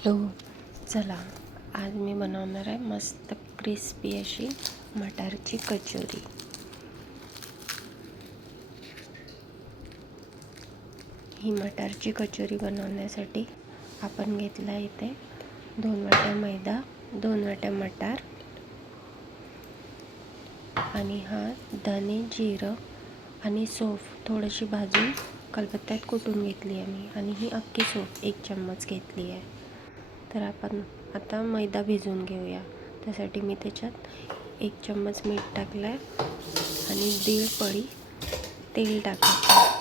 Hello, चला आज मी बनवणार आहे मस्त क्रिस्पी अशी मटारची कचोरी। ही मटारची कचोरी बनवण्यासाठी आपण घेतला इथे 2 वाट्या मैदा, 2 वाट्या मटार आणि हा धने, जिरं आणि सौंफ थोडीशी भाजून कलबत्त्यात कुटून घेतली आहे मी, आणि ही अख्खी सौंफ 1 चम्मच घेतली आहे। तर आपण आता मैदा भिजवून घेऊया। त्यासाठी मी त्याच्यात 1 चम्मच मीठ टाकलं आहे आणि 1.5 पळी तेल टाकायचं।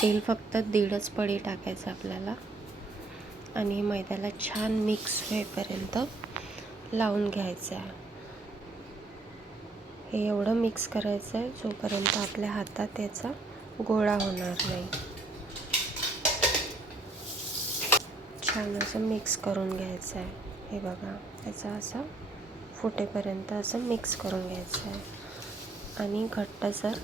तेल फक्त 1.5 पळी टाकायचं आपल्याला, आणि मैद्याला छान मिक्स होईपर्यंत लावून घ्यायचं आहे। हे एवढं मिक्स करायचं आहे जोपर्यंत आपल्या हातात याचा गोळा होणार नाही। छान असं मिक्स करून घ्यायचं आहे। हे बघा, याचा असं फुटेपर्यंत असं मिक्स करून घ्यायचं आहे, आणि घट्टसर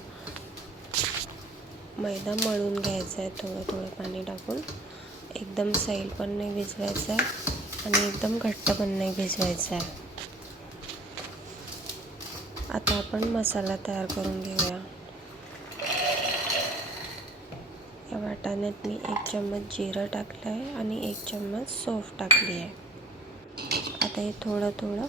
मैदा मळून घ्यायचा आहे थोडं थोडं पाणी टाकून। एकदम सैल पण नाही भिजवायचा आहे आणि एकदम घट्ट पण नाही भिजवायचा आहे। आता आपण मसाला तयार करून घेऊया। या वाटाण्यात मी 1 चम्मच जिरं टाकलं आहे आणि 1 चम्मच सौंफ टाकली आहे। आता हे थोडं थोडं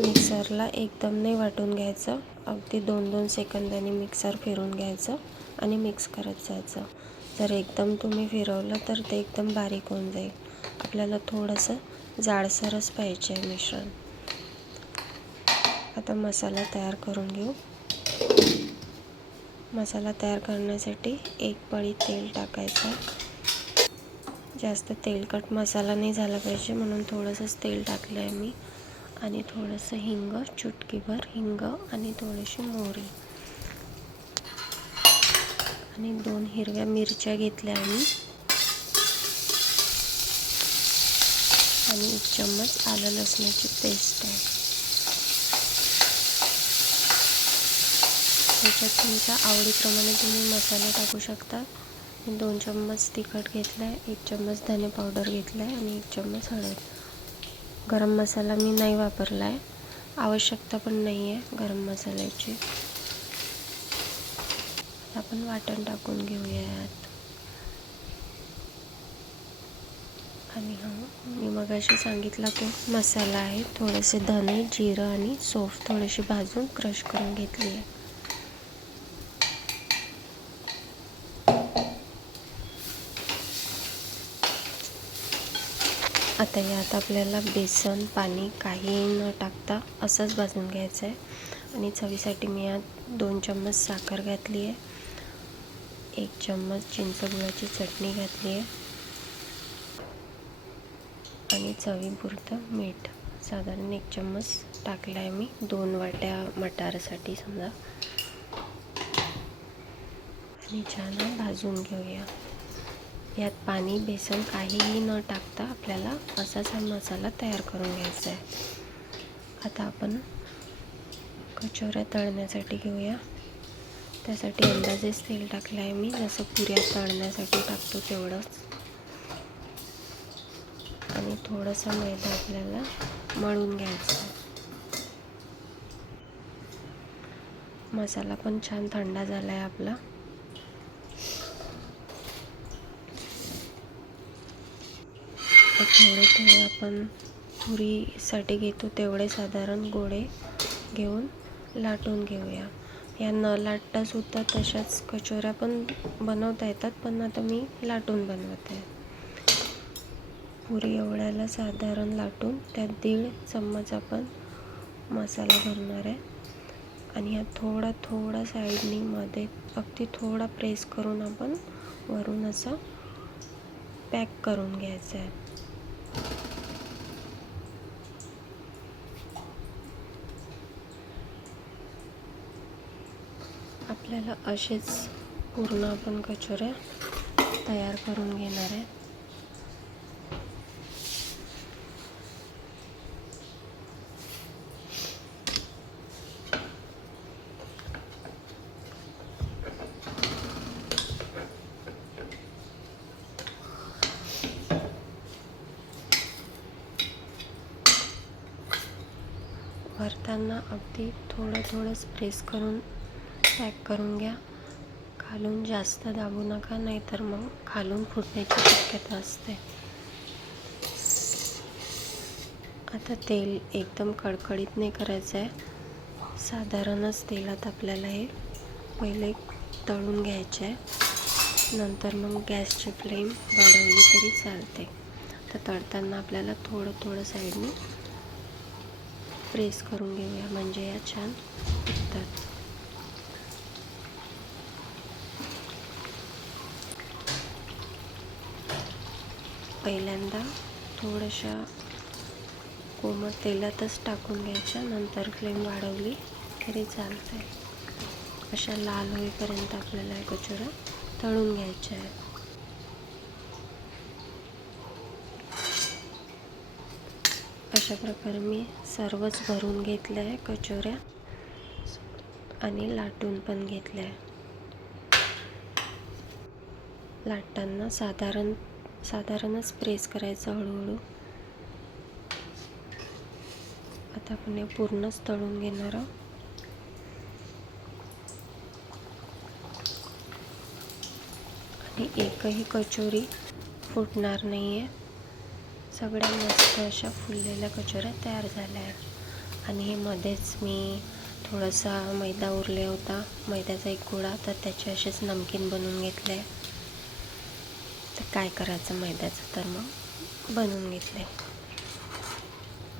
मिक्सरला एकदम नाही वाटून घ्यायचं, अगदी 2-2 सेकंदांनी मिक्सर फिरून घ्यायचं आणि मिक्स करत जायचं। जर एकदम तुम्ही फिरवलं तर ते एकदम बारीक होऊन जाईल। आपल्याला थोडंसं जाडसरच पाहिजे आहे मिश्रण। आता मसाला तयार करून घेऊ। मसाला तयार करण्यासाठी 1 पळी तेल टाकायचं। जास्त तेलकट मसाला नाही झाला पाहिजे म्हणून थोडंसंच तेल टाकलं आहे मी, आणि थोडंसं हिंग, चुटकीभर हिंग आणि थोडीशी मोहरी, आणि 2 हिरव्या मिरच्या घेतल्या मी, आणि 1 चम्मच आलं लसणाची पेस्ट आहे। त्याच्यात तुमच्या आवडीप्रमाणे तुम्ही मसाले टाकू शकता। 2 चम्मच तिखट घेतलं आहे, 1 चम्मच धने पावडर घेतलं आहे आणि 1 चम्मच हळद। गरम मसाला मी नाही वापरला आहे, आवश्यकता पण नाही आहे गरम मसाल्याची। आपण वाटण टाकून घेऊया यात, आणि मी मगाशी सांगितला तो मसाला आहे। थोडेसे धने, जिरं आणि सौंफ थोडीशी भाजून क्रश करून घेतली आहे। आता यात आपल्याला बेसन, पाणी काहीही न टाकता असंच भाजून घ्यायचं आहे, आणि चवीसाठी मी यात 2 चम्मच साखर घातली आहे, 1 चम्मच चिंचगुळाची चटणी घातली आहे, आणि चवीपुरतं मीठ साधारण 1 चम्मच टाकलं आहे मी 2 वाट्या मटारसाठी समजा, आणि छान भाजून घेऊया। यात पाणी, बेसन काहीही न टाकता आपल्याला असाच हा मसाला तयार करून घ्यायचा आहे। आता आपण कचोऱ्या तळण्यासाठी घेऊया। त्यासाठी अंदाजेच तेल टाकलं आहे मी, जसं पुऱ्या तळण्यासाठी टाकतो तेवढंच, आणि थोडासा मैदा आपल्याला मळून घ्यायचा आहे। मसाला पण छान थंड झाला आहे आपला। थोडे थोडे आपण पुरीसाठी घेतो तेवढे साधारण गोळे घेऊन लाटून घेऊया। या न लाटता सुद्धा तशाच कचोऱ्या पण बनवता येतात, पण आता मी लाटून बनवत आहे। पुरी एवढ्याला साधारण लाटून त्यात 1.5 चम्मच आपण मसाला भरणार आहे, आणि हा थोडा थोडा साईडनी मध्ये अगदी थोडा प्रेस करून आपण वरून असं पॅक करून घ्यायचं आहे। आपल्याला असेच पूर्ण आपण कचोऱ्या तयार करून घेणार आहे। करताना अगदी थोडं प्रेस करून पॅक करून घ्या. खालून जास्त दाबू नका, नाहीतर मग खालून फुटण्याची शक्यता असते. आता तेल एकदम कडकडीत नाही करायचं आहे, साधारणच तेलात आपल्याला हे पहिले तळून घ्यायचे आहे. नंतर मग गॅसची फ्लेम वाढवली तरी चालते. तर तळताना आपल्याला थोडं साईडने प्रेस करून घेऊया, म्हणजे या छान फुटतात. पहिल्यांदा थोड्याशा कोमट तेलातच टाकून घ्यायच्या, नंतर फ्लेम वाढवली तरी चालते. अशा लाल होईपर्यंत आपल्याला हे कचोऱ्या तळून घ्यायच्या आहे. अशा प्रकारे मी सर्वच भरून घेतलं आहे कचोऱ्या आणि लाटून पण घेतल्या आहे. लाटताना साधारणच प्रेस करायचं हळूहळू. आता आपण हे पूर्णच तळून घेणार आहोत. आणि एकही कचोरी फुटणार नाही आहे. सगळ्या मस्त अशा फुललेल्या कचोऱ्या तयार झाल्या आहेत. आणि हे मध्येच मी थोडासा मैदा उरले होता, मैद्याचा एक गोळा, तर त्याचे असेच नमकीन बनवून घेतले. तर काय करायचं मैद्याचं, तर मग बनवून घेतले.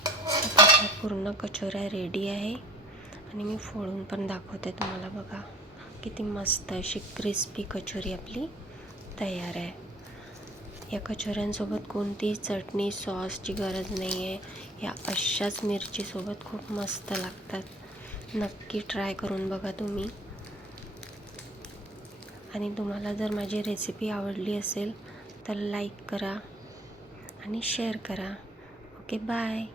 आता पूर्ण कचोऱ्या रेडी आहे आणि मी फोडून पण दाखवते तुम्हाला. बघा किती मस्त अशी क्रिस्पी कचोरी आपली तयार आहे. या कचोऱ्यांसोबत कोणतीही चटणी सॉसची गरज नाही आहे. या अशाच मिरचीसोबत खूप मस्त लागतात. नक्की ट्राय करून बघा तुम्ही. आणि तुम्हाला जर माझी रेसिपी आवडली असेल तर लाईक करा आणि शेअर करा. Okay, bye.